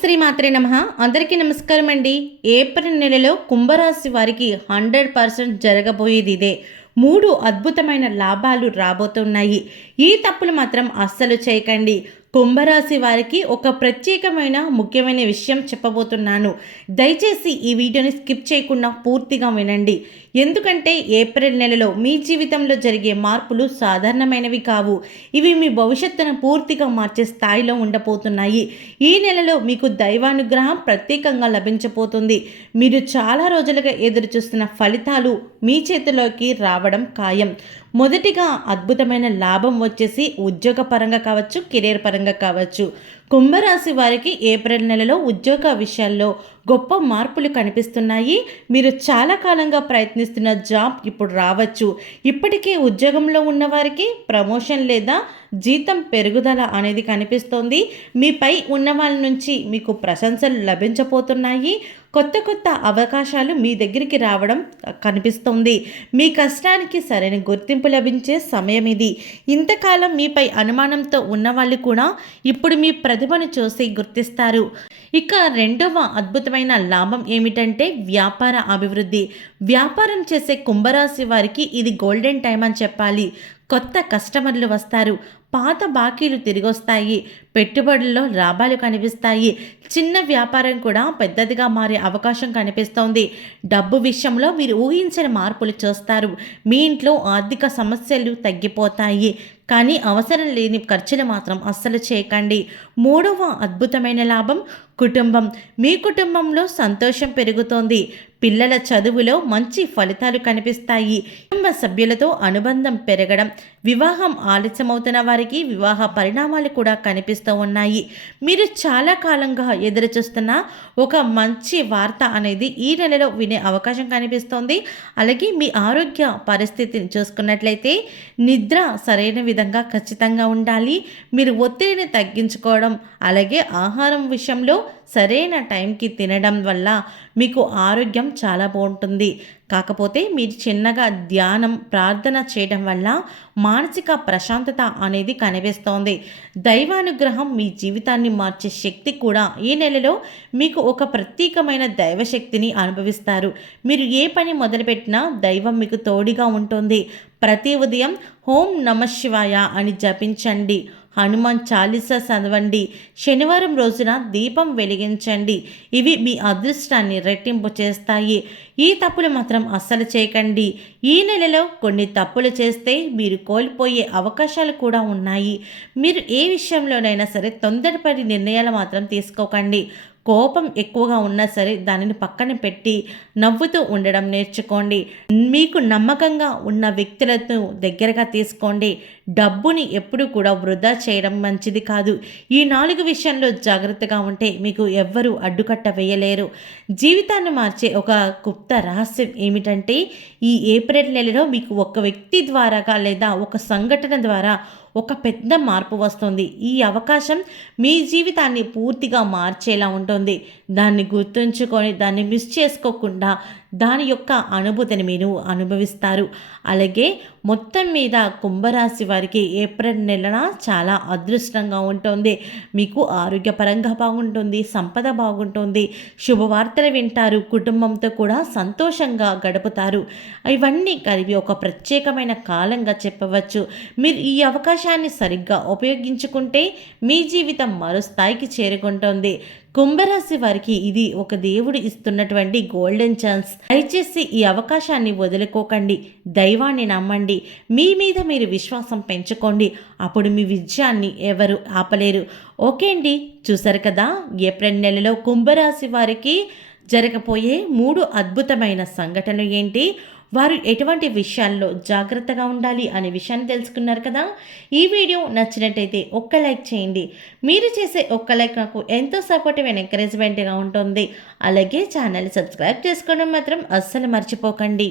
శ్రీమాత్రే నమః. అందరికీ నమస్కారం అండి. ఏప్రిల్ నెలలో కుంభరాశి వారికి 100% జరగబోయేది ఇదే. 3 అద్భుతమైన లాభాలు రాబోతున్నాయి. ఈ తప్పులు మాత్రం అస్సలు చేయకండి. కుంభరాశి వారికి ఒక ప్రత్యేకమైన ముఖ్యమైన విషయం చెప్పబోతున్నాను. దయచేసి ఈ వీడియోని స్కిప్ చేయకుండా పూర్తిగా వినండి. ఎందుకంటే ఏప్రిల్ నెలలో మీ జీవితంలో జరిగే మార్పులు సాధారణమైనవి కావు. ఇవి మీ భవిష్యత్తును పూర్తిగా మార్చే స్థాయిలో ఉండబోతున్నాయి. ఈ నెలలో మీకు దైవానుగ్రహం ప్రత్యేకంగా లభించబోతుంది. మీరు చాలా రోజులుగా ఎదురు చూస్తున్న ఫలితాలు మీ చేతిలోకి రావడం ఖాయం. మొదటిగా అద్భుతమైన లాభం వచ్చేసి ఉద్యోగపరంగా కావచ్చు, కెరీర్ పరంగా కావచ్చు. కుంభరాశి వారికి ఏప్రిల్ నెలలో ఉద్యోగ విషయాల్లో గొప్ప మార్పులు కనిపిస్తున్నాయి. మీరు చాలా కాలంగా ప్రయత్నిస్తున్న జాబ్ ఇప్పుడు రావచ్చు. ఇప్పటికే ఉద్యోగంలో ఉన్న వారికి ప్రమోషన్ లేదా జీతం పెరుగుదల అనేది కనిపిస్తోంది. మీపై ఉన్న వాళ్ళ నుంచి మీకు ప్రశంసలు లభించబోతున్నాయి. కొత్త కొత్త అవకాశాలు మీ దగ్గరికి రావడం కనిపిస్తోంది. మీ కష్టానికి సరైన గుర్తింపు లభించే సమయం ఇది. ఇంతకాలం మీపై అనుమానంతో ఉన్నవాళ్ళు కూడా ఇప్పుడు మీ ప్రతిభను చూసి గుర్తిస్తారు. ఇక రెండవ అద్భుతమైన లాభం ఏమిటంటే వ్యాపార అభివృద్ధి. వ్యాపారం చేసే కుంభరాశి వారికి ఇది గోల్డెన్ టైం అని చెప్పాలి. కొత్త కస్టమర్లు వస్తారు, పాత బాకీలు తిరిగొస్తాయి, పెట్టుబడుల్లో లాభాలు కనిపిస్తాయి. చిన్న వ్యాపారం కూడా పెద్దదిగా మారే అవకాశం కనిపిస్తోంది. డబ్బు విషయంలో మీరు ఊహించని మార్పులు చూస్తారు. మీ ఇంట్లో ఆర్థిక సమస్యలు తగ్గిపోతాయి. కానీ అవసరం లేని ఖర్చులు మాత్రం అస్సలు చేయకండి. మూడవ అద్భుతమైన లాభం కుటుంబం. మీ కుటుంబంలో సంతోషం పెరుగుతోంది. పిల్లల చదువులో మంచి ఫలితాలు కనిపిస్తాయి. కుటుంబ సభ్యులతో అనుబంధం పెరగడం, వివాహం ఆలస్యమవుతున్న వారికి వివాహ పరిణామాలు కూడా కనిపిస్తూ ఉన్నాయి. మీరు చాలా కాలంగా ఎదురు చూస్తున్న ఒక మంచి వార్త అనేది ఈ నెలలో వినే అవకాశం కనిపిస్తోంది. అలాగే మీ ఆరోగ్య పరిస్థితిని చూసుకున్నట్లయితే నిద్ర సరైన విధంగా ఖచ్చితంగా ఉండాలి. మీరు ఒత్తిడిని తగ్గించుకోవడం, అలాగే ఆహారం విషయంలో సరైన టైంకి తినడం వల్ల మీకు ఆరోగ్యం చాలా బాగుంటుంది. కాకపోతే మీరు చిన్నగా ధ్యానం, ప్రార్థన చేయడం వల్ల మానసిక ప్రశాంతత అనేది కనిపిస్తోంది. దైవానుగ్రహం మీ జీవితాన్ని మార్చే శక్తి కూడా ఈ నెలలో మీకు ఒక ప్రత్యేకమైన దైవశక్తిని అనుభవిస్తారు. మీరు ఏ పని మొదలుపెట్టినా దైవం మీకు తోడుగా ఉంటుంది. ప్రతి ఉదయం ఓం నమః శివాయ అని జపించండి. హనుమాన్ చాలీసా చదవండి. శనివారం రోజున దీపం వెలిగించండి. ఇవి మీ అదృష్టాన్ని రెట్టింపు చేస్తాయి. ఈ తప్పులు మాత్రం అస్సలు చేయకండి. ఈ నెలలో కొన్ని తప్పులు చేస్తే మీరు కోల్పోయే అవకాశాలు కూడా ఉన్నాయి. మీరు ఏ విషయంలోనైనా సరే తొందరపడి నిర్ణయాలు మాత్రం తీసుకోకండి. కోపం ఎక్కువగా ఉన్నా సరే దానిని పక్కన పెట్టి నవ్వుతూ ఉండడం నేర్చుకోండి. మీకు నమ్మకంగా ఉన్న వ్యక్తులతో దగ్గరగా తీసుకోండి. డబ్బుని ఎప్పుడు కూడా వృధా చేయడం మంచిది కాదు. ఈ 4 విషయంలో జాగ్రత్తగా ఉంటే మీకు ఎవ్వరూ అడ్డుకట్ట వేయలేరు. జీవితాన్ని మార్చే ఒక గుప్త రహస్యం ఏమిటంటే ఈ ఏప్రిల్ నెలలో మీకు ఒక వ్యక్తి ద్వారాగా లేదా ఒక సంఘటన ద్వారా ఒక పెద్ద మార్పు వస్తుంది. ఈ అవకాశం మీ జీవితాన్ని పూర్తిగా మార్చేలా ఉంటుంది. దాన్ని గుర్తుంచుకొని దాన్ని మిస్ చేసుకోకుండా దాని యొక్క అనుభూతిని మీరు అనుభవిస్తారు. అలాగే మొత్తం మీద కుంభరాశి వారికి ఏప్రిల్ నెలన చాలా అదృష్టంగా ఉంటుంది. మీకు ఆరోగ్యపరంగా బాగుంటుంది, సంపద బాగుంటుంది, శుభవార్తలు వింటారు, కుటుంబంతో కూడా సంతోషంగా గడుపుతారు. ఇవన్నీ కలిపి ఒక ప్రత్యేకమైన కాలంగా చెప్పవచ్చు. మీరు ఈ అవకాశాన్ని సరిగ్గా ఉపయోగించుకుంటే మీ జీవితం మరో స్థాయికి చేరుకుంటుంది. కుంభరాశి వారికి ఇది ఒక దేవుడు ఇస్తున్నటువంటి గోల్డెన్ ఛాన్స్. దయచేసి ఈ అవకాశాన్ని వదులుకోకండి. దైవాన్ని నమ్మండి. మీ మీద మీరు విశ్వాసం పెంచుకోండి. అప్పుడు మీ విజయాన్ని ఎవరు ఆపలేరు. ఓకే అండి, చూసారు కదా ఏప్రిల్ నెలలో కుంభరాశి వారికి జరగబోయే 3 అద్భుతమైన సంఘటనలు ఏంటి, వారు ఎటువంటి విషయాల్లో జాగ్రత్తగా ఉండాలి అనే విషయాన్ని తెలుసుకున్నారు కదా. ఈ వీడియో నచ్చినట్టయితే ఒక్క లైక్ చేయండి. మీరు చేసే ఒక్క లైక్ నాకు ఎంతో సపోర్టివ్ అండ్ ఎంకరేజ్మెంట్గా ఉంటుంది. అలాగే ఛానల్ సబ్స్క్రైబ్ చేసుకోవడం మాత్రం అస్సలు మర్చిపోకండి.